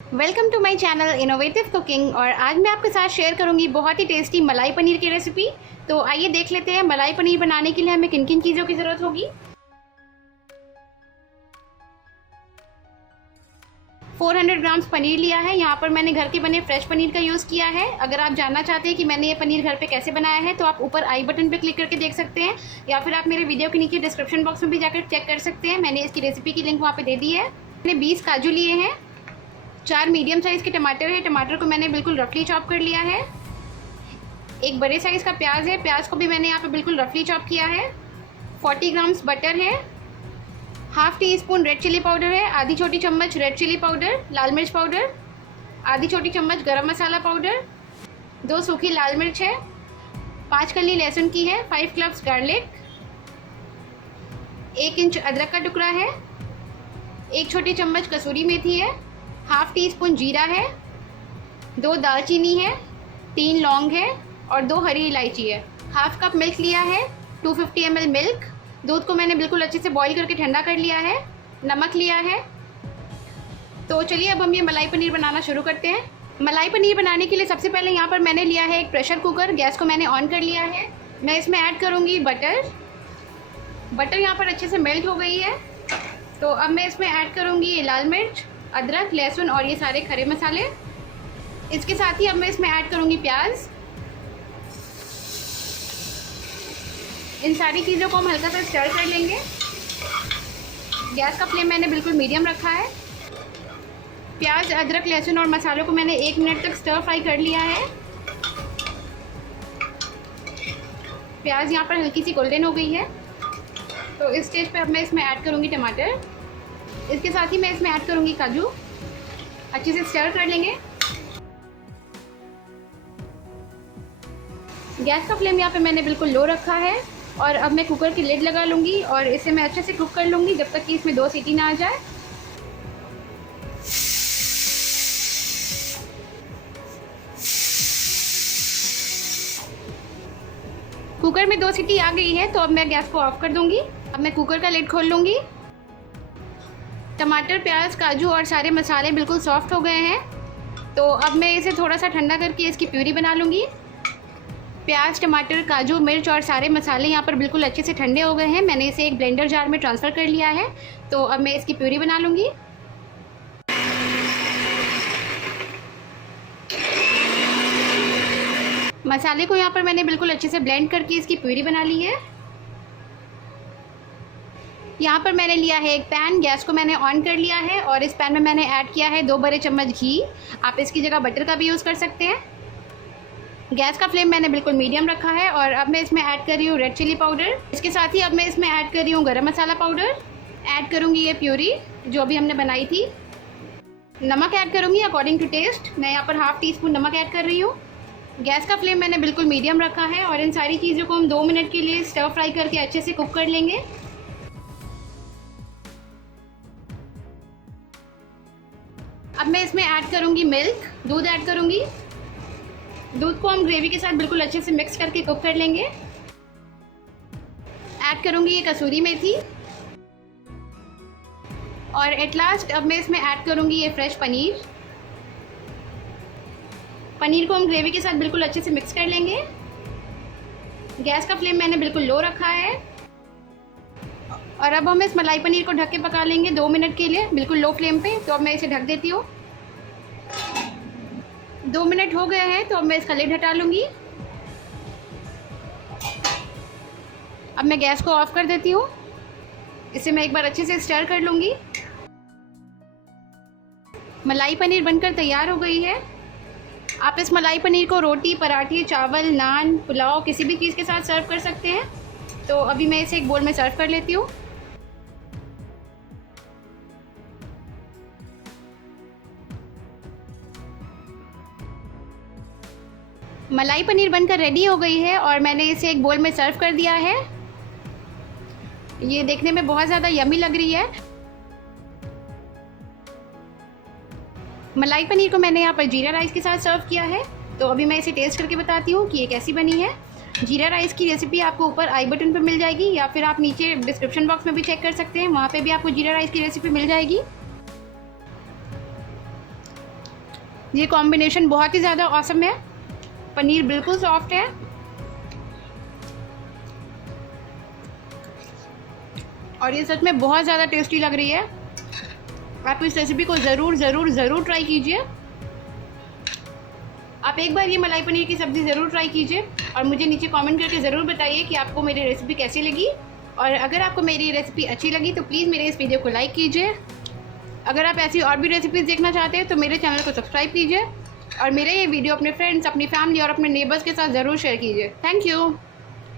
Welcome to my channel innovative cooking. और आज मैं आपके साथ शेयर करूंगी बहुत ही टेस्टी मलाई पनीर की रेसिपी। तो आइए देख लेते हैं मलाई पनीर बनाने के लिए हमें किन किन चीज़ों की ज़रूरत होगी। 400 ग्राम्स पनीर लिया है। यहाँ पर मैंने घर के बने फ्रेश पनीर का यूज़ किया है। अगर आप जानना चाहते हैं कि मैंने ये पनीर घर पे कैसे बनाया है तो आप ऊपर आई बटन पे क्लिक करके देख सकते हैं, या फिर आप मेरे वीडियो के नीचे डिस्क्रिप्शन बॉक्स में भी जाकर चेक कर सकते हैं। मैंने इसकी रेसिपी की लिंक वहाँ पर दे दी है। मैंने 20 काजू लिए हैं। 4 मीडियम साइज़ के टमाटर है। टमाटर को मैंने बिल्कुल रफली चॉप कर लिया है। एक बड़े साइज़ का प्याज है। प्याज को भी मैंने यहाँ पे बिल्कुल रफली चॉप किया है। 40 ग्राम्स बटर है। Half teaspoon red chilli powder है। आधी छोटी चम्मच रेड चिली पाउडर, लाल मिर्च पाउडर। आधी छोटी चम्मच गरम मसाला पाउडर। 2 सूखी लाल मिर्च है। 5 कली लहसुन की है। 5 क्लव्स गार्लिक। 1 इंच अदरक का टुकड़ा है। 1 छोटी चम्मच कसूरी मेथी है। हाफ़ टी स्पून जीरा है। 2 दालचीनी है। 3 लौंग है और 2 हरी इलायची है। हाफ़ कप मिल्क लिया है। 250 ml मिल्क। दूध को मैंने बिल्कुल अच्छे से बॉईल करके ठंडा कर लिया है। नमक लिया है। तो चलिए अब हम ये मलाई पनीर बनाना शुरू करते हैं। मलाई पनीर बनाने के लिए सबसे पहले यहाँ पर मैंने लिया है एक प्रेशर कुकर। गैस को मैंने ऑन कर लिया है। मैं इसमें ऐड करूँगी बटर। बटर यहाँ पर अच्छे से मेल्ट हो गई है। तो अब मैं इसमें ऐड करूँगी ये लाल मिर्च, अदरक, लहसुन और ये सारे खड़े मसाले। इसके साथ ही अब मैं इसमें ऐड करूँगी प्याज। इन सारी चीज़ों को हम हल्का सा स्टर कर लेंगे। गैस का फ्लेम मैंने बिल्कुल मीडियम रखा है। प्याज, अदरक, लहसुन और मसालों को मैंने 1 मिनट तक स्टर फ्राई कर लिया है। प्याज यहाँ पर हल्की सी गोल्डन हो गई है। तो इस स्टेज पे अब मैं इसमें ऐड करूँगी टमाटर। इसके साथ ही मैं इसमें ऐड करूँगी काजू। अच्छे से स्टर कर लेंगे। गैस का फ्लेम यहाँ पे मैंने बिल्कुल लो रखा है। और अब मैं कुकर की लिड लगा लूँगी और इसे मैं अच्छे से कुक कर लूँगी जब तक कि इसमें 2 सीटी ना आ जाए। कुकर में 2 सीटी आ गई है तो अब मैं गैस को ऑफ कर दूँगी। अब मैं कुकर का लिड खोल लूँगी। टमाटर, प्याज, काजू और सारे मसाले बिल्कुल सॉफ्ट हो गए हैं। तो अब मैं इसे थोड़ा सा ठंडा करके इसकी प्यूरी बना लूँगी। प्याज, टमाटर, काजू, मिर्च और सारे मसाले यहाँ पर बिल्कुल अच्छे से ठंडे हो गए हैं। मैंने इसे एक ब्लेंडर जार में ट्रांसफ़र कर लिया है। तो अब मैं इसकी प्यूरी बना लूँगी। मसाले को यहाँ पर मैंने बिल्कुल अच्छे से ब्लेंड करके इसकी प्यूरी बना ली है। यहाँ पर मैंने लिया है एक पैन। गैस को मैंने ऑन कर लिया है और इस पैन में मैंने ऐड किया है 2 बड़े चम्मच घी। आप इसकी जगह बटर का भी यूज़ कर सकते हैं। गैस का फ्लेम मैंने बिल्कुल मीडियम रखा है। और अब मैं इसमें ऐड कर रही हूँ रेड चिली पाउडर। इसके साथ ही अब मैं इसमें ऐड कर रही हूँ गरम मसाला पाउडर। ऐड करूँगी ये प्यूरी जो अभी हमने बनाई थी। नमक ऐड करूँगी अकॉर्डिंग टू टेस्ट। मैं यहाँ पर हाफ़ टी स्पून नमक ऐड कर रही हूँ। गैस का फ्लेम मैंने बिल्कुल मीडियम रखा है और इन सारी चीज़ों को हम 2 मिनट के लिए स्टर फ्राई करके अच्छे से कुक कर लेंगे। अब मैं इसमें ऐड करूँगी मिल्क, दूध ऐड करूँगी। दूध को हम ग्रेवी के साथ बिल्कुल अच्छे से मिक्स करके कुक कर लेंगे। ऐड करूँगी ये कसूरी मेथी। और एट लास्ट अब मैं इसमें ऐड करूँगी ये फ्रेश पनीर। पनीर को हम ग्रेवी के साथ बिल्कुल अच्छे से मिक्स कर लेंगे। गैस का फ्लेम मैंने बिल्कुल लो रखा है। और अब हम इस मलाई पनीर को ढक के पका लेंगे 2 मिनट के लिए बिल्कुल लो फ्लेम पे। तो अब मैं इसे ढक देती हूँ। 2 मिनट हो गए हैं तो अब मैं इसका लिड हटा लूँगी। अब मैं गैस को ऑफ कर देती हूँ। इसे मैं एक बार अच्छे से स्टर कर लूँगी। मलाई पनीर बनकर तैयार हो गई है। आप इस मलाई पनीर को रोटी, पराठे, चावल, नान, पुलाव किसी भी चीज़ के साथ सर्व कर सकते हैं। तो अभी मैं इसे एक बोल में सर्व कर लेती हूँ। मलाई पनीर बनकर रेडी हो गई है और मैंने इसे एक बोल में सर्व कर दिया है। ये देखने में बहुत ज़्यादा यम्मी लग रही है। मलाई पनीर को मैंने यहाँ पर जीरा राइस के साथ सर्व किया है। तो अभी मैं इसे टेस्ट करके बताती हूँ कि ये कैसी बनी है। जीरा राइस की रेसिपी आपको ऊपर आई बटन पर मिल जाएगी, या फिर आप नीचे डिस्क्रिप्शन बॉक्स में भी चेक कर सकते हैं। वहाँ पे भी आपको जीरा राइस की रेसिपी मिल जाएगी। ये कॉम्बिनेशन बहुत ही ज़्यादा ऑसम है। पनीर बिल्कुल सॉफ्ट है और ये सच में बहुत ज़्यादा टेस्टी लग रही है। आप इस रेसिपी को ज़रूर ज़रूर ज़रूर ट्राई कीजिए। आप एक बार ये मलाई पनीर की सब्ज़ी ज़रूर ट्राई कीजिए और मुझे नीचे कमेंट करके ज़रूर बताइए कि आपको मेरी रेसिपी कैसी लगी। और अगर आपको मेरी रेसिपी अच्छी लगी तो प्लीज़ मेरे इस वीडियो को लाइक कीजिए। अगर आप ऐसी और भी रेसिपीज़ देखना चाहते हैं तो मेरे चैनल को सब्सक्राइब कीजिए और मेरा ये वीडियो अपने फ्रेंड्स, अपनी फैमिली और अपने नेबर्स के साथ ज़रूर शेयर कीजिए। Thank you.